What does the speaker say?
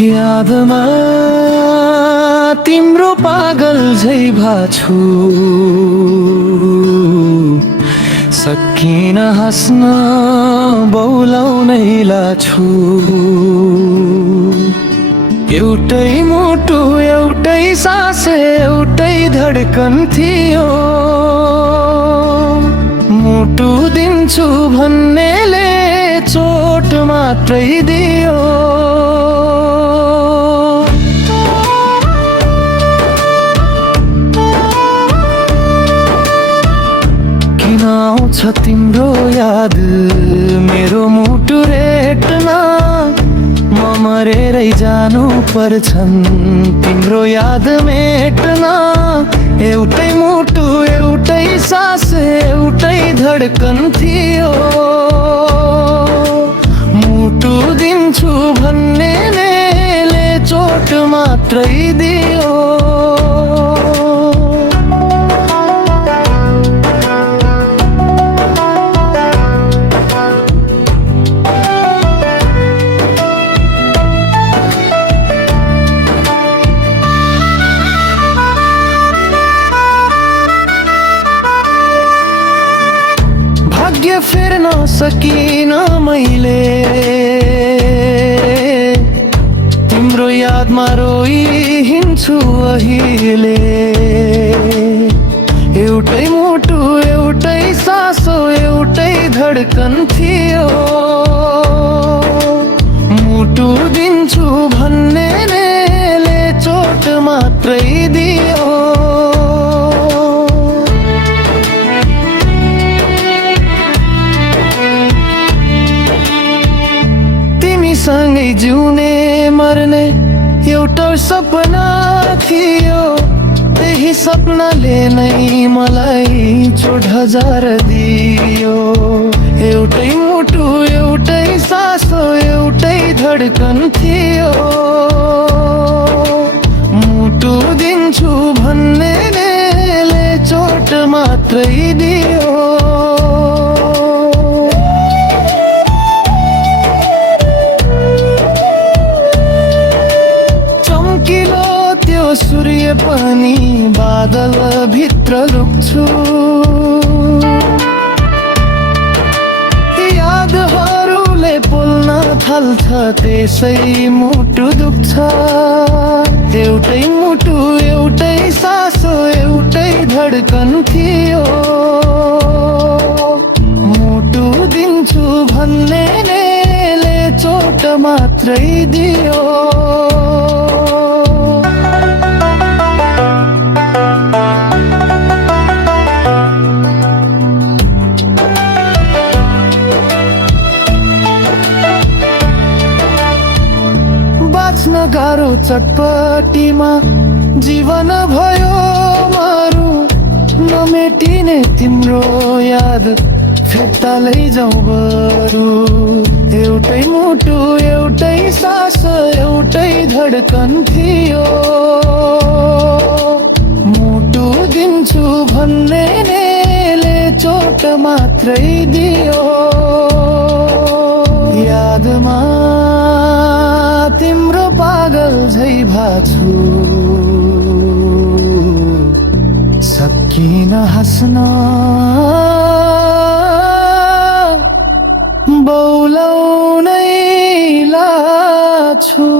यादमा तिम्रो पागल झै भाछु, सकिन हाँस्न बौलाउनै लाछु। एउटै मुटु एउटै सास एउटै धड्कन थियो, मुटु दिन्छु भन्नेले चोट मात्रै दियो। किन आउँछ तिम्रो याद मेरो मुटु रेट्न, म मरेरै जानु पर्छन् तिम्रो याद मेट्न। एउटै मुटु एउटै सास एउटै धड्कन थियो, मुटु दिन्छु भन्नेले चोट मात्रै दियो। भाग्य फेर्न सकिन मैले, तिम्रो यादमा रोइहिन्छु अहिले। एउटै मुटु एउटै सासो एउटै धड्कन थियो, मुटु दिन्छु भन्नेले चोट मात्रै दियो। सँगै जिउने मर्ने एउटा सपना थियो, त्यही सपनाले नै मलाई चोट हजार दियो। एउटै मुटु एउटै सासो एउटै धड्कन थियो, मुटु दिन्छु भन्नेले चोट मात्रै दियो। सूर्य पनि बादल भित्र लुक्छु, यादहरूले पोल्न थाल्छ त्यसै मुटु दुख्छ। एउटै मुटु एउटै सासो एउटै धड्कन थियो, मुटु दिन्छु भन्नेले चोट मात्रै दियो। बाँच्न गाह्रो चटपटीमा जीवन भयो मारू, नमेटिने तिम्रो याद फिर्ता लैजाऊ बरु। एउटै मुटु एउटै सास एउटै धड्कन थियो, मुटु दिन्छु भन्नेले चोट मात्रै दियो। यादमा तिम्रो पागल झै भाछु, सकिन हाँस्न बौलाउनै लाछु।